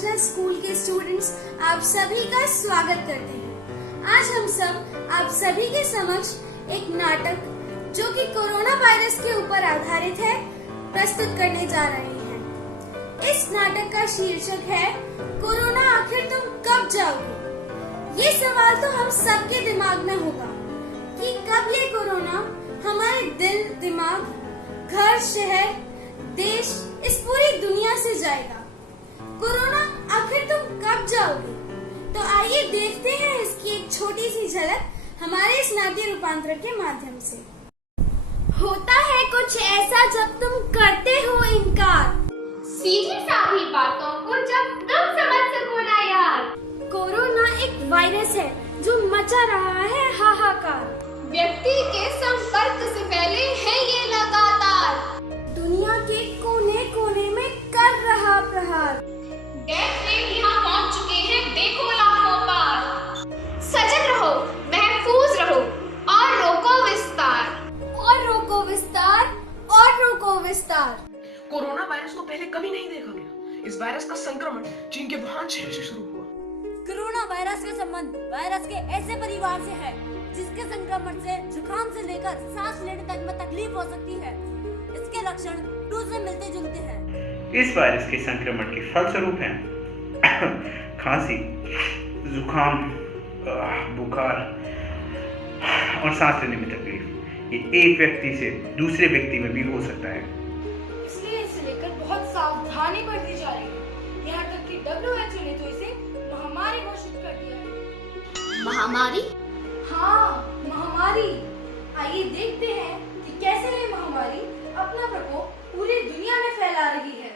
International school के students आप सभी का स्वागत करते हैं। आज हम सब आप सभी के समक्ष एक नाटक जो कि कोरोना वायरस के ऊपर आधारित है प्रस्तुत करने जा रहे हैं। इस नाटक का शीर्षक है कोरोना आखिर तुम कब जाओगे। ये सवाल तो हम सबके दिमाग में होगा कि कब ये कोरोना हमारे दिल, दिमाग, घर, शहर, देश, इस पूरी दुनिया से जाएगा। कोरोना आखिर तुम कब जाओगे? तो आइए देखते हैं इसकी एक छोटी सी झलक हमारे इस नाट्य रूपांतरण के माध्यम से। होता है कुछ ऐसा जब तुम करते हो इनकार, सीधी साधी बातों को जब तुम समझ सको ना यार। कोरोना एक वायरस है जो मचा रहा है हाहाकार। व्यक्ति के संपर्क से पहले है ये लगातार, दुनिया के कोने कोने में कर रहा प्रहार। डेथ रेट यहाँ पहुँच चुके हैं देखो लाखों पार। सजग रहो, महफूज रहो और रोको विस्तार, और रोको विस्तार, और रोको विस्तार। कोरोना वायरस को पहले कभी नहीं देखा गया। इस वायरस का संक्रमण चीन के वुहान शहर से शुरू हुआ। कोरोना वायरस का संबंध वायरस के ऐसे परिवार से है जिसके संक्रमण से जुकाम से लेकर सांस लेने तक में तकलीफ हो सकती है। इसके लक्षण फ्लू से मिलते जुलते हैं। इस वायरस के संक्रमण के फलस्वरूप हैं खांसी, जुकाम, बुखार और सांस लेने में तकलीफ। ये एक व्यक्ति से दूसरे व्यक्ति में भी हो सकता है। इसलिए इसे लेकर बहुत सावधानी बरती जा रही है। यहाँ तक कि WHO ने तो इसे महामारी घोषित कर दिया है। महामारी? हाँ, महामारी। आइए देखते हैं कि कैसे ये महामारी अपना प्रकोप पूरी दुनिया में फैला रही है।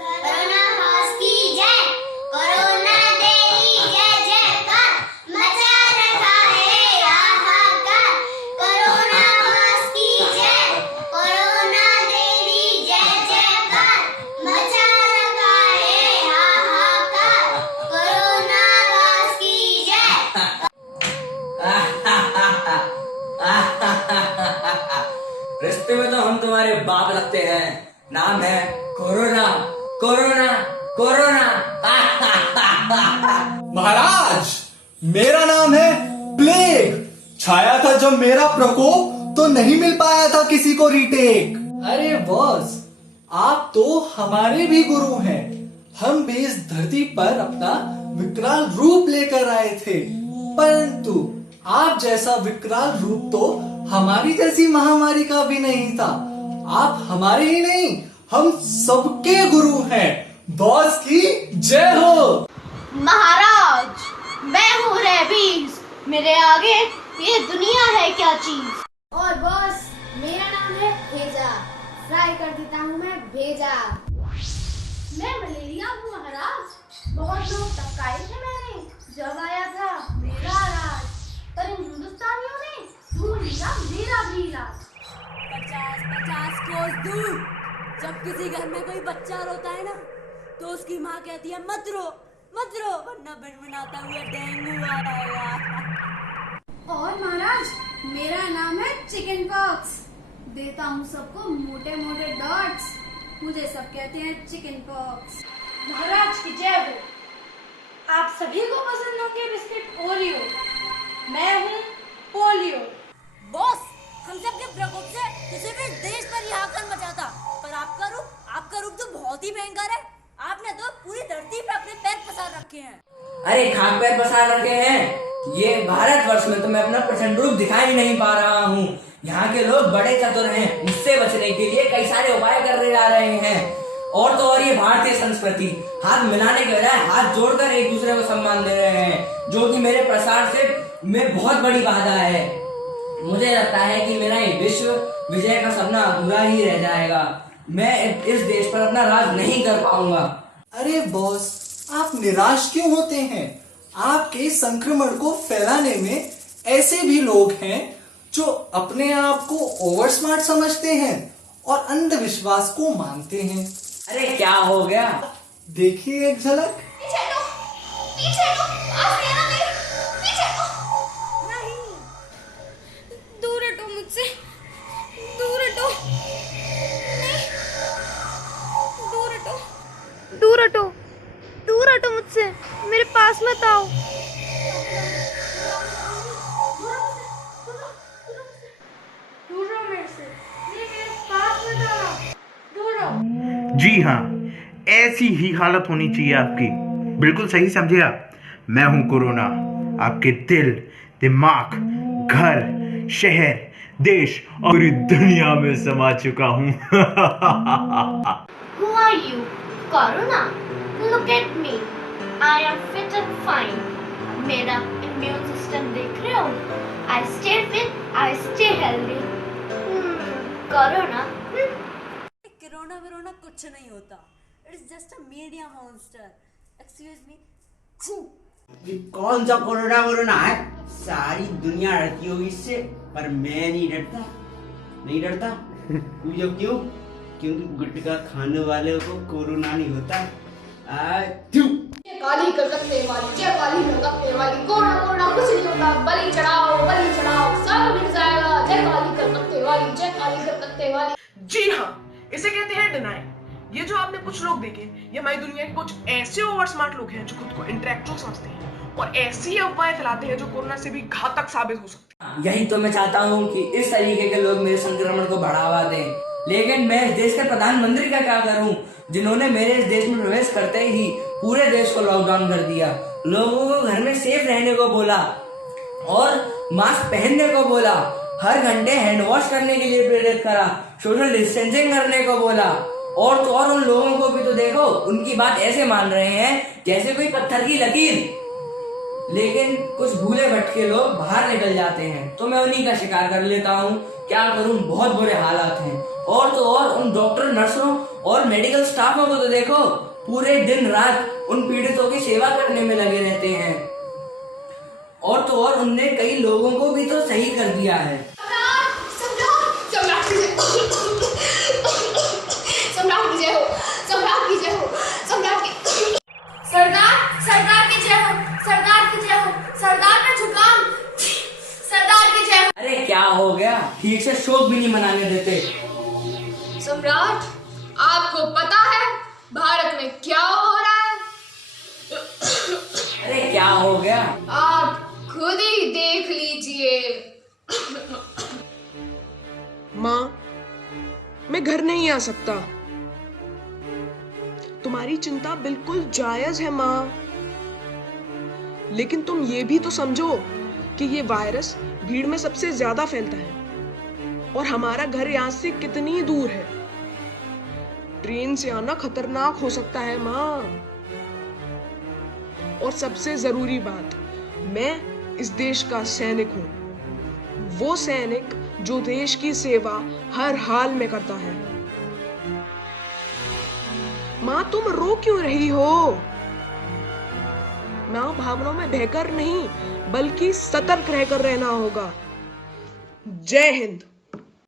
कोरोना हॉस की जय, कोरोना देवी जय जयकार, मचा रखा है हाहाकार। कोरोना हॉस की जय, कोरोना देवी जय जयकार, मचा रखा है हाहाकार। कोरोना हॉस की जय। रिश्ते में तो हम तुम्हारे बाप लगते हैं। नाम है कोरोना, कोरोना, कोरोना। महाराज, मेरा नाम है प्लेग। छाया था जब मेरा प्रकोप तो नहीं मिल पाया था किसी को रीटेक। अरे बॉस, आप तो हमारे भी गुरु हैं। हम भी इस धरती पर अपना विकराल रूप लेकर आए थे, परंतु आप जैसा विकराल रूप तो हमारी जैसी महामारी का भी नहीं था। आप हमारे ही नहीं, हम सबके गुरु हैं। बॉस की जय हो। महाराज, मैं हूँ रेबीज, मेरे आगे ये दुनिया है क्या चीज। और बॉस, मेरा नाम है भेजा, फ्राई कर देता हूँ मैं भेजा। मैं मलेरिया हूँ महाराज। बहुत लोग टपकाए थे मैंने जब आया था मेरा राज, पर इन हिंदुस्तानियों ने ढूंढ लिया मेरा भी इलाज। 50-50 कोस दूर जब किसी घर में कोई बच्चा रोता है ना, तो उसकी माँ कहती है मत रो वरना बड़बड़ाता हुआ डेंगू आ जाएगा। और महाराज, मेरा नाम है चिकन पॉक्स, देता हूँ सबको मोटे मोटे डॉट्स, मुझे सब कहते हैं चिकन पॉक्स। महाराज की जय हो। आप सभी को पसंद होंगे बिस्किट ओरियो, मैं हूँ पोलियो। बॉस, हम सब के प्रकोप से किसी भी देश पर ही आकर मचा था, पर आपका रूप तो बहुत ही भयंकर है। आपने तो पूरी धरती पे अपने पैर पसार रखे हैं। अरे खाक पैर पसार रखे हैं। ये भारतवर्ष में तो मैं अपना प्रचंड रूप दिखाई नहीं पा रहा हूँ। यहाँ के लोग बड़े चतुर हैं, मुझसे बचने के लिए कई सारे उपाय कर जा रहे हैं। और तो और ये भारतीय संस्कृति हाथ मिलाने के बजाय हाथ जोड़कर एक दूसरे को सम्मान दे रहे हैं, जो कि मेरे प्रसार से में बहुत बड़ी बाधा है। मुझे लगता है कि मेरा ये विश्व विजय का सपना अधूरा ही रह जाएगा। मैं इस देश पर अपना राज नहीं कर पाऊंगा। अरे बॉस, आप निराश क्यों होते हैं? आपके संक्रमण को फैलाने में ऐसे भी लोग हैं जो अपने आप को ओवर स्मार्ट समझते हैं और अंधविश्वास को मानते हैं। अरे क्या हो गया? देखिए एक झलक। पीछे लो, पास नहीं आना मेरे, पीछे लो। नहीं, दूर हटो मुझसे, दूर हटो, नहीं, दूर हटो। जी हाँ, ऐसी ही हालत होनी चाहिए आपकी। बिल्कुल सही समझे आप। मैं हूं कोरोना, आपके दिल, दिमाग, घर, शहर, देश और पूरी दुनिया में समा चुका हूं। Who are you? Corona? Look at me. I am fit and fine. मेरा immune system देख रहे हो? I stay fit, I stay healthy. Corona? Corona विरोना कुछ नहीं होता। It's just a media monster. Excuse me. ये कौन सा कोरोना वोरोना है? सारी दुनिया डरती होगी इससे, पर मैं नहीं डरता। नहीं डरता। पूछो क्यों? क्योंकि गुटखा खाने वाले को कोरोना नहीं होता। जय काली कलकत्ते वाली, जय काली कलकत्ते वाली, कोरोना कोरोना कुछ नहीं होता, बलि चढ़ाओ सब मिट जाएगा। जय काली कलकत्ते वाली, जय काली कलकत्ते वाली। जी हाँ, इसे कहते हैं डिनाई। ये जो आपने कुछ लोग देखे, ये हमारी दुनिया के कुछ ऐसे ओवर स्मार्ट लोग हैं जो खुद को इंटेलेक्चुअल समझते हैं और ऐसी अफवाहें फैलाते हैं जो कोरोना से भी घातक साबित हो सकती है। यही तो मैं चाहता हूँ कि इस तरीके के लोग मेरे संक्रमण को बढ़ावा दें, लेकिन मैं इस देश के प्रधानमंत्री का क्या करूँ, जिन्होंने मेरे इस देश में प्रवेश करते ही पूरे देश को लॉकडाउन कर दिया, लोगों को घर में सेफ रहने को बोला और मास्क पहनने को बोला, हर घंटे हैंड वॉश करने के लिए प्रेरित करा, सोशल डिस्टेंसिंग करने को बोला। और तो और उन लोगों को भी तो देखो, उनकी बात ऐसे मान रहे हैं जैसे कोई पत्थर की लकीर। लेकिन कुछ भूले भटके लोग बाहर निकल जाते हैं तो मैं उन्हीं का शिकार कर लेता हूँ। क्या करूँ, बहुत बुरे हालात हैं। और तो और उन डॉक्टर, नर्सों और मेडिकल स्टाफों को तो देखो, पूरे दिन रात उन पीड़ितों की सेवा करने में लगे रहते हैं। और तो और उनने कई लोगों को भी तो सही कर दिया है। सरदार की जय हो, सरदार की जय हो, सरदार का जुकाम, सरदार की जय हो। अरे क्या हो गया, ठीक से शोक भी नहीं मनाने देते। सम्राट, आपको पता है भारत में क्या हो रहा है? अरे क्या हो गया? आप खुद ही देख लीजिए। माँ, मैं घर नहीं आ सकता। तुम्हारी चिंता बिल्कुल जायज है माँ, लेकिन तुम ये भी तो समझो कि ये वायरस भीड़ में सबसे ज्यादा फैलता है और हमारा घर यहाँ से कितनी दूर है। ट्रेन से आना खतरनाक हो सकता है माँ। और सबसे जरूरी बात, मैं इस देश का सैनिक हूँ, वो सैनिक जो देश की सेवा हर हाल में करता है। माँ, तुम रो क्यों रही हो? माँ, भावनाओं में बहकर नहीं बल्कि सतर्क रहकर रहना होगा। जय हिंद।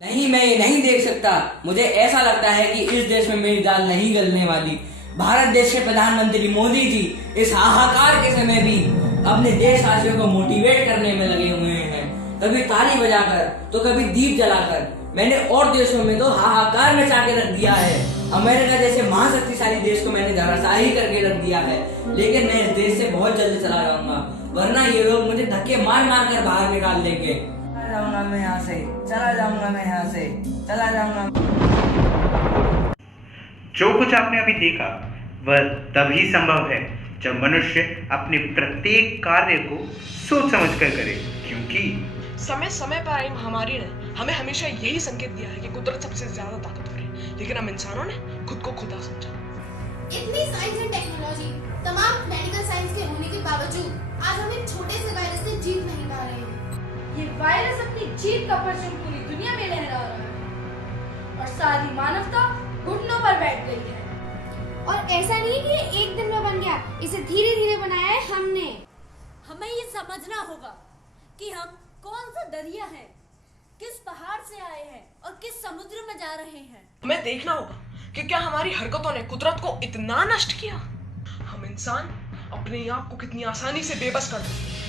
नहीं, मैं ये नहीं देख सकता। मुझे ऐसा लगता है कि इस देश में मेरी दाल नहीं गलने वाली। भारत देश के प्रधानमंत्री मोदी जी इस हाहाकार के समय भी अपने देशवासियों को मोटिवेट करने में लगे हुए हैं, कभी ताली बजाकर तो कभी दीप जलाकर। मैंने और देशों में तो हाहाकार मचा के रख दिया है। अमेरिका जैसे महाशक्तिशाली देश को मैंने धराशायी करके रख दिया है, लेकिन मैं इस देश से बहुत जल्दी चला जाऊंगा, वरना ये लोग मुझे धक्के मार मार कर बाहर निकाल देंगे। चला जाऊंगा मैं यहाँ से, चला जाऊंगा मैं यहाँ से, चला जाऊंगा। जो कुछ आपने अभी देखा वह तभी संभव है जब मनुष्य अपने प्रत्येक कार्य को सोच समझ कर करे, क्योंकि समय समय पर आई महामारी ने हमें हमेशा यही संकेत दिया है कि कुदरत सबसे ज्यादा ताकतवर है, लेकिन हम इंसानों ने खुद को खुदा समझा। इतनी साइंस एंड टेक्नोलॉजी, तमाम मेडिकल साइंस के होने के बावजूद आज हम एक छोटे से वायरस से जीत नहीं पा रहे हैं। ये वायरस अपनी जीत का परचम पूरी दुनिया में लहरा रहा है और सारी मानवता घुटनों पर बैठ गई है। और ऐसा नहीं कि ये एक दिन में बन गया, इसे धीरे धीरे बनाया है हमने। हमें ये समझना होगा कि हम कौन सा दरिया है, किस पहाड़ से आए हैं और किस समुद्र में जा रहे हैं। हमें देखना होगा कि क्या हमारी हरकतों ने कुदरत को इतना नष्ट किया, हम इंसान अपने आप को कितनी आसानी से बेबस कर देते।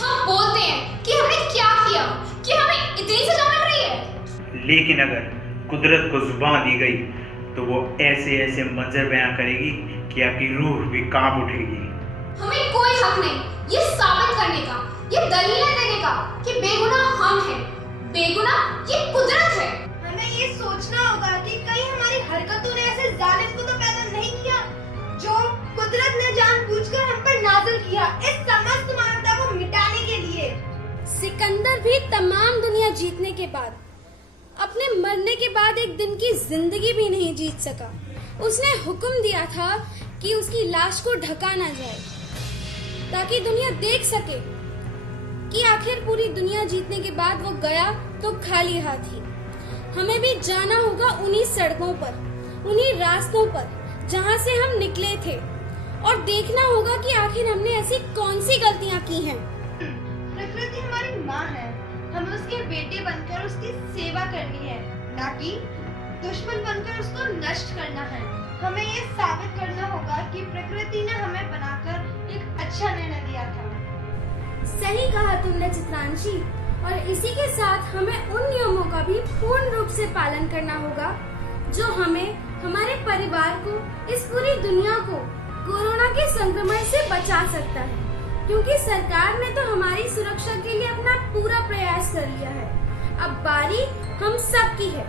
हम बोलते हैं कि हमने क्या किया, कि हमें इतनी सजा मिल रही है। लेकिन अगर कुदरत को जुबान दी गई तो वो ऐसे ऐसे मंजर बयां करेगी कि आपकी रूह भी कांप उठेगी। हमें कोई हक नहीं ये साबित करने का, ये दलीलें देने का कि बेगुनाह हम हैं, बेगुनाह ये कुदरत है। हमें ये सोचना होगा कि कहीं हमारी हरकतों ने ऐसे जालिम को तो सिकंदर भी तमाम दुनिया जीतने के बाद अपने मरने के बाद एक दिन की जिंदगी भी नहीं जीत सका। उसने हुक्म दिया था कि उसकी लाश को ढका ना जाए ताकि दुनिया देख सके कि आखिर पूरी दुनिया जीतने के बाद वो गया तो खाली हाथ ही। हमें भी जाना होगा उन्हीं सड़कों पर, उन्हीं रास्तों पर जहां से हम निकले थे, और देखना होगा कि आखिर हमने ऐसी कौन सी गलतियां की हैं। प्रकृति हमारी माँ है, हमें उसके बेटे बनकर उसकी सेवा करनी है, ना कि दुश्मन बनकर उसको नष्ट करना है। हमें ये साबित करना होगा कि प्रकृति ने हमें बनाकर एक अच्छा निर्णय दिया था। सही कहा तुमने चित्रांशी, और इसी के साथ हमें उन नियमों का भी पूर्ण रूप से पालन करना होगा जो हमें, हमारे परिवार को, इस पूरी दुनिया को कोरोना के संक्रमण से बचा सकता है, क्योंकि सरकार ने तो हमारी सुरक्षा के लिए अपना पूरा प्रयास कर लिया है। अब बारी हम सब की है।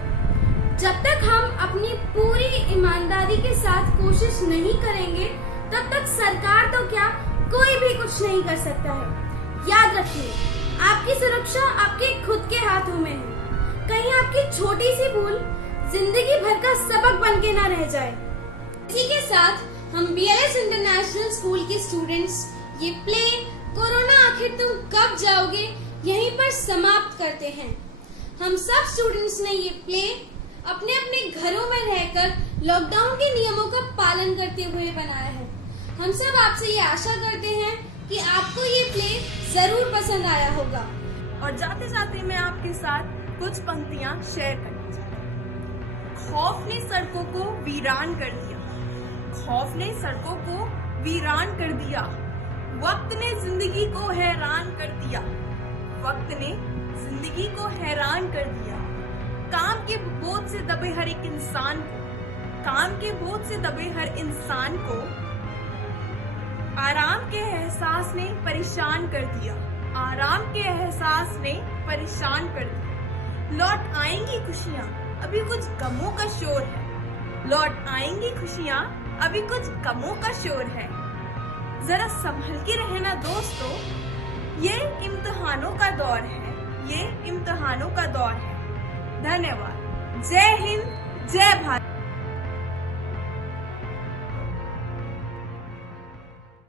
जब तक हम अपनी पूरी ईमानदारी के साथ कोशिश नहीं करेंगे, तब तक सरकार तो क्या, कोई भी कुछ नहीं कर सकता है। याद रखिए, आपकी सुरक्षा आपके खुद के हाथों में है। कहीं आपकी छोटी सी भूल जिंदगी भर का सबक बन के ना रह जाए। इसी के साथ हम BLS इंटरनेशनल स्कूल के स्टूडेंट्स ये प्ले कोरोना आखिर तुम कब जाओगे यहीं पर समाप्त करते हैं। हम सब स्टूडेंट्स ने ये प्ले अपने अपने घरों में रहकर लॉकडाउन के नियमों का पालन करते हुए बनाया है। हम सब आपसे ये आशा करते हैं कि आपको ये प्ले जरूर पसंद आया होगा। और जाते जाते मैं आपके साथ कुछ पंक्तियां शेयर करना चाहती हूँ। खौफ ने सड़कों को वीरान कर दिया, खौफ ने सड़कों को वीरान कर दिया, वक्त ने जिंदगी को हैरान कर दिया, वक्त ने जिंदगी को हैरान कर दिया। काम के बोझ से दबे हर एक इंसान को, काम के बोझ से दबे हर इंसान को आराम के एहसास ने परेशान कर दिया, आराम के एहसास ने परेशान कर दिया। लौट आएंगी खुशियाँ, अभी कुछ गमों का शोर है, लौट आएंगी खुशियाँ, अभी कुछ गमों का शोर है। जरा संभल के रहना दोस्तों, ये इम्तिहानों का दौर है, ये इम्तिहानों का दौर है। धन्यवाद। जय हिंद, जय भारत।